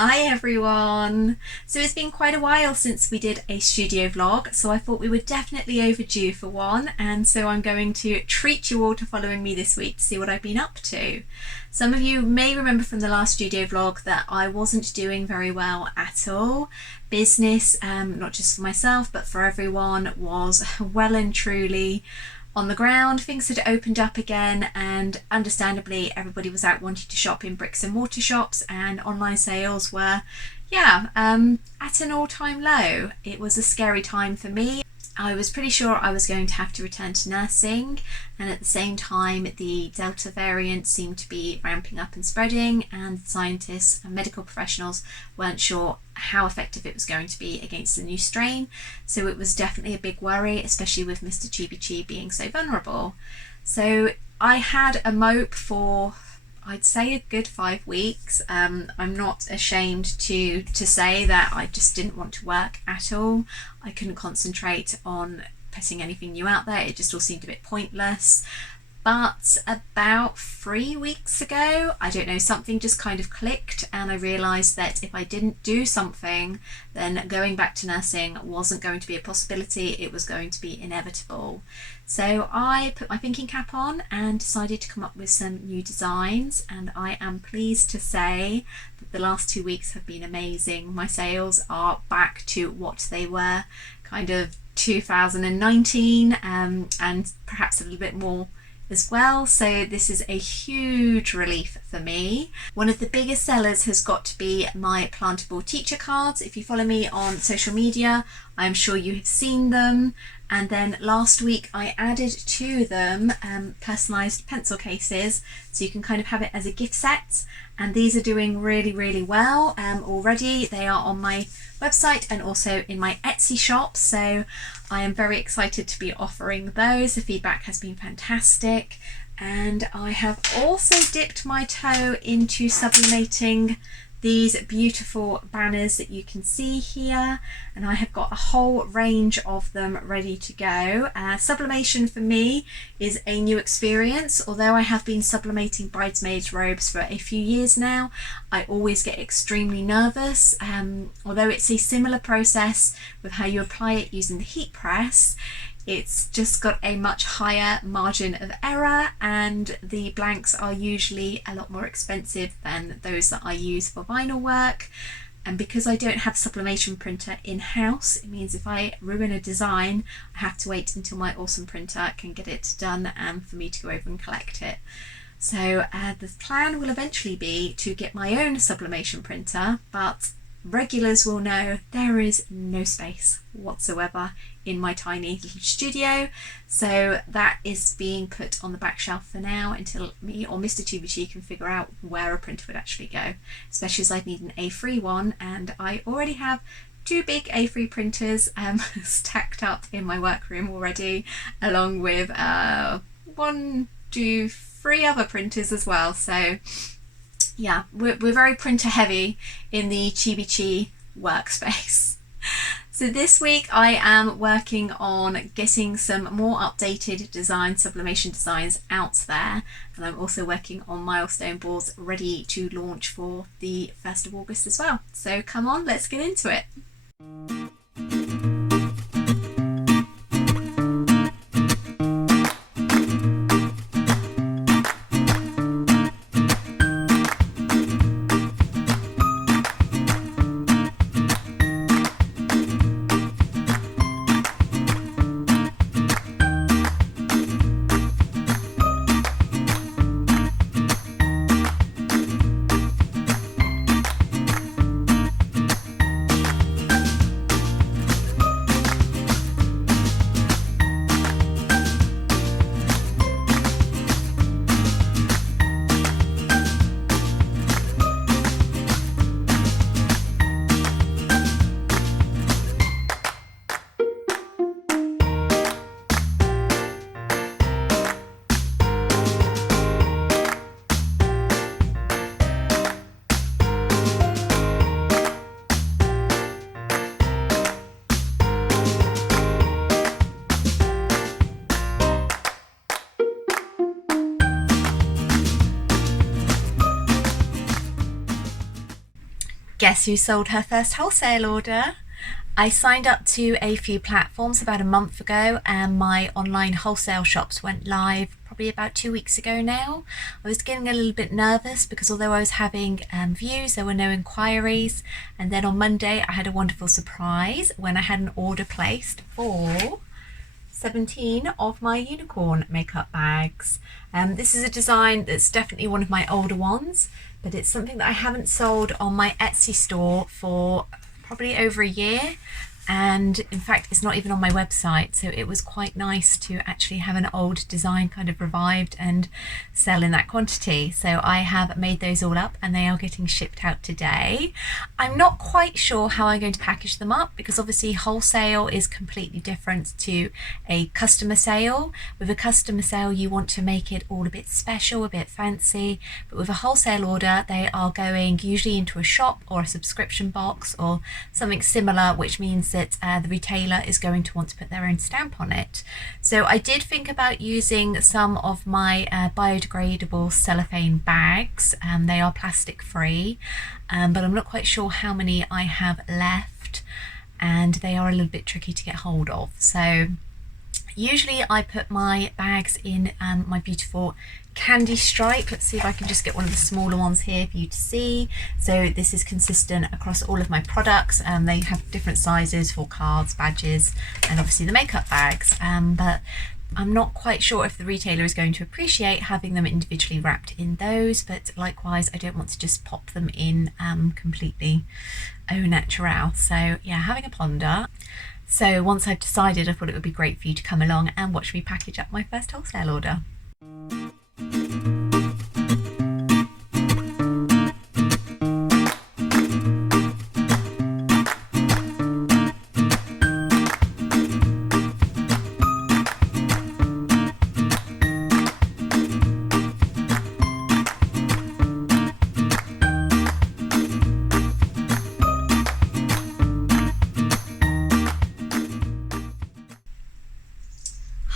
Hi everyone! So it's been quite a while since we did a studio vlog, so I thought we were definitely overdue for one, and so I'm going to treat you all to following me this week to see what I've been up to. Some of you may remember from the last studio vlog that I wasn't doing very well at all. Business, not just for myself but for everyone, was well and truly on the ground. Things had opened up again, and understandably everybody was out wanting to shop in bricks and mortar shops, and online sales were at an all-time low. It was a scary time for me. I was pretty sure I was going to have to return to nursing, and at the same time the Delta variant seemed to be ramping up and spreading, and scientists and medical professionals weren't sure how effective it was going to be against the new strain. So it was definitely a big worry, especially with Mr. Chibi being so vulnerable. So I had a mope for, I'd say, a good 5 weeks. I'm not ashamed to say that I just didn't want to work at all. I couldn't concentrate on putting anything new out there. It just all seemed a bit pointless. But about 3 weeks ago, I don't know, something just kind of clicked, and I realised that if I didn't do something, then going back to nursing wasn't going to be a possibility. It was going to be inevitable. So I put my thinking cap on and decided to come up with some new designs, and I am pleased to say that the last 2 weeks have been amazing. My sales are back to what they were kind of 2019, and perhaps a little bit more as well. So this is a huge relief for me. One of the biggest sellers has got to be my plantable teacher cards. If you follow me on social media, I'm sure you have seen them. And then last week I added to them personalized pencil cases, so you can kind of have it as a gift set, and these are doing really well already. They are on my website and also in my Etsy shop, so I am very excited to be offering those. The feedback has been fantastic, and I have also dipped my toe into sublimating these beautiful banners that you can see here, and I have got a whole range of them ready to go. Sublimation for me is a new experience. Although I have been sublimating bridesmaids robes for a few years now, I always get extremely nervous. Although it's a similar process with how you apply it using the heat press, it's just got a much higher margin of error, and the blanks are usually a lot more expensive than those that I use for vinyl work. And because I don't have a sublimation printer in-house, it means if I ruin a design, I have to wait until my awesome printer can get it done and for me to go over and collect it. So the plan will eventually be to get my own sublimation printer, but regulars will know there is no space whatsoever in my tiny little studio, so that is being put on the back shelf for now until me or Mr. Chibi can figure out where a printer would actually go, especially as I need an A3 one, and I already have 2 big A3 printers stacked up in my workroom already, along with 1, 2, 3 other printers as well. So yeah, we're very printer heavy in the Chibi workspace. So this week I am working on getting some more updated sublimation designs out there, and I'm also working on milestone boards ready to launch for the 1st of August as well. So come on, let's get into it. Guess who sold her first wholesale order? I signed up to a few platforms about a month ago, and my online wholesale shops went live probably about 2 weeks ago now. I was getting a little bit nervous because although I was having views, there were no inquiries. And then on Monday I had a wonderful surprise when I had an order placed for 17 of my unicorn makeup bags. This is a design that's definitely one of my older ones, but it's something that I haven't sold on my Etsy store for probably over a year, and in fact it's not even on my website, so it was quite nice to actually have an old design kind of revived and sell in that quantity. So I have made those all up and they are getting shipped out today. I'm not quite sure how I'm going to package them up because obviously wholesale is completely different to a customer sale. With a customer sale you want to make it all a bit special, a bit fancy, but with a wholesale order they are going usually into a shop or a subscription box or something similar, which means that the retailer is going to want to put their own stamp on it. So I did think about using some of my biodegradable cellophane bags. They are plastic free, but I'm not quite sure how many I have left, and they are a little bit tricky to get hold of. So usually I put my bags in my beautiful candy stripe. Let's see if I can just get one of the smaller ones here for you to see. So this is consistent across all of my products. They have different sizes for cards, badges, and obviously the makeup bags. But I'm not quite sure if the retailer is going to appreciate having them individually wrapped in those, but likewise I don't want to just pop them in completely au naturel. So yeah, having a ponder. So once I've decided, I thought it would be great for you to come along and watch me package up my first wholesale order.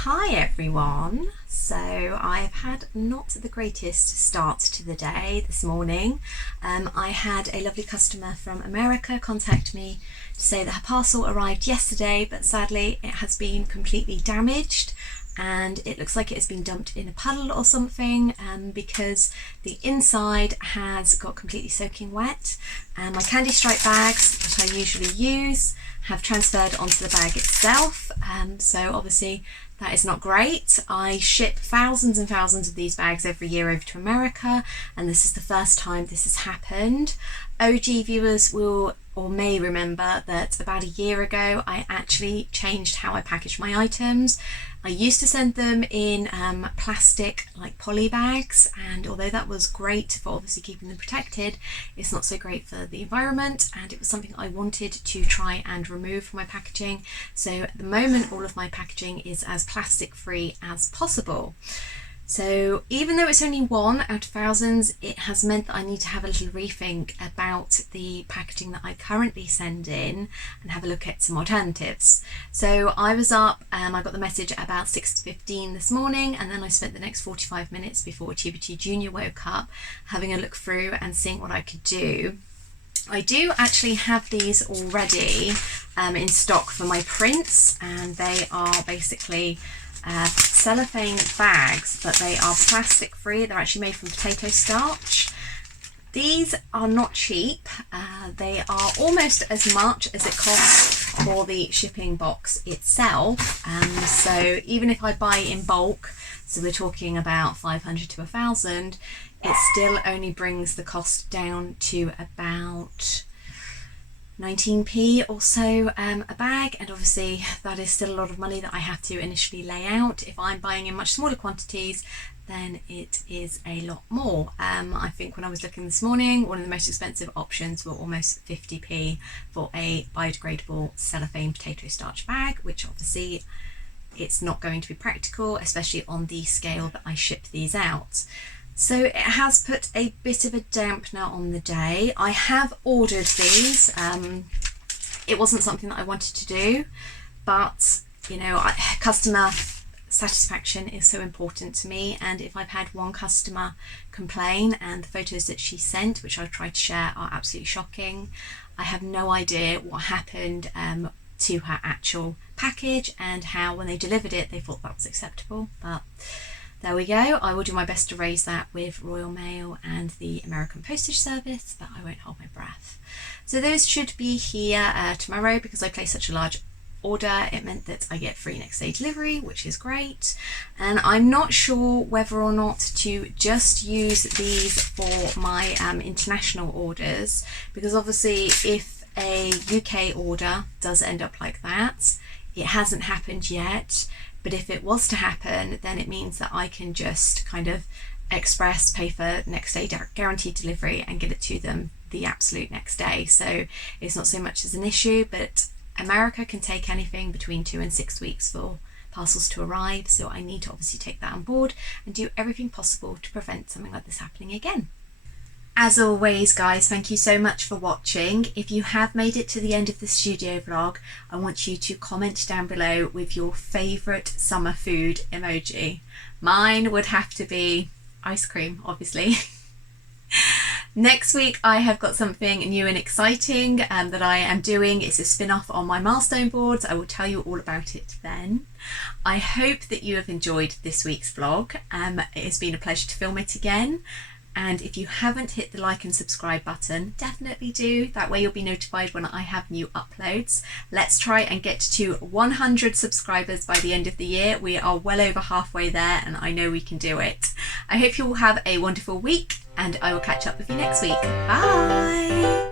Hi everyone, so I've had not the greatest start to the day this morning. I had a lovely customer from America contact me to say that her parcel arrived yesterday, but sadly it has been completely damaged and it looks like it has been dumped in a puddle or something, because the inside has got completely soaking wet, and my candy stripe bags that I usually use have transferred onto the bag itself. So obviously that is not great. I ship thousands and thousands of these bags every year over to America, and this is the first time this has happened. OG viewers will or may remember that about a year ago I actually changed how I package my items. I used to send them in plastic like poly bags, and although that was great for obviously keeping them protected, it's not so great for the environment, and it was something I wanted to try and remove from my packaging. So at the moment all of my packaging is as plastic free as possible. So even though it's only one out of thousands, it has meant that I need to have a little rethink about the packaging that I currently send in and have a look at some alternatives. So I was up, I got the message at about 6:15 this morning, and then I spent the next 45 minutes before TBT Junior woke up having a look through and seeing what I could do. I do actually have these already in stock for my prints, and they are basically cellophane bags, but they are plastic free. They're actually made from potato starch. These are not cheap. They are almost as much as it costs for the shipping box itself. So even if I buy in bulk, so we're talking about 500 to 1,000, it still only brings the cost down to about 19p or so a bag, and obviously that is still a lot of money that I have to initially lay out. If I'm buying in much smaller quantities, then it is a lot more. I think when I was looking this morning, one of the most expensive options were almost 50p for a biodegradable cellophane potato starch bag, which obviously it's not going to be practical, especially on the scale that I ship these out. So it has put a bit of a dampener on the day. I have ordered these. It wasn't something that I wanted to do, but you know, customer satisfaction is so important to me, and if I've had one customer complain, and the photos that she sent, which I've tried to share, are absolutely shocking. I have no idea what happened to her actual package and how when they delivered it they thought that was acceptable, but there we go. I will do my best to raise that with Royal Mail and the American Postage Service, but I won't hold my breath. So those should be here tomorrow. Because I placed such a large order, it meant that I get free next day delivery, which is great. And I'm not sure whether or not to just use these for my international orders, because obviously if a UK order does end up like that, it hasn't happened yet, but if it was to happen, then it means that I can just kind of express, pay for next day guaranteed delivery and get it to them the absolute next day. So it's not so much as an issue, but America can take anything between 2 and 6 weeks for parcels to arrive, so I need to obviously take that on board and do everything possible to prevent something like this happening again. As always, guys, thank you so much for watching. If you have made it to the end of the studio vlog, I want you to comment down below with your favourite summer food emoji. Mine would have to be ice cream, obviously. Next week I have got something new and exciting that I am doing. It's a spin-off on my milestone boards. I will tell you all about it then. I hope that you have enjoyed this week's vlog. It has been a pleasure to film it again. And if you haven't hit the like and subscribe button, definitely do. That way you'll be notified when I have new uploads. Let's try and get to 100 subscribers by the end of the year. We are well over halfway there, and I know we can do it. I hope you all have a wonderful week, and I will catch up with you next week. Bye!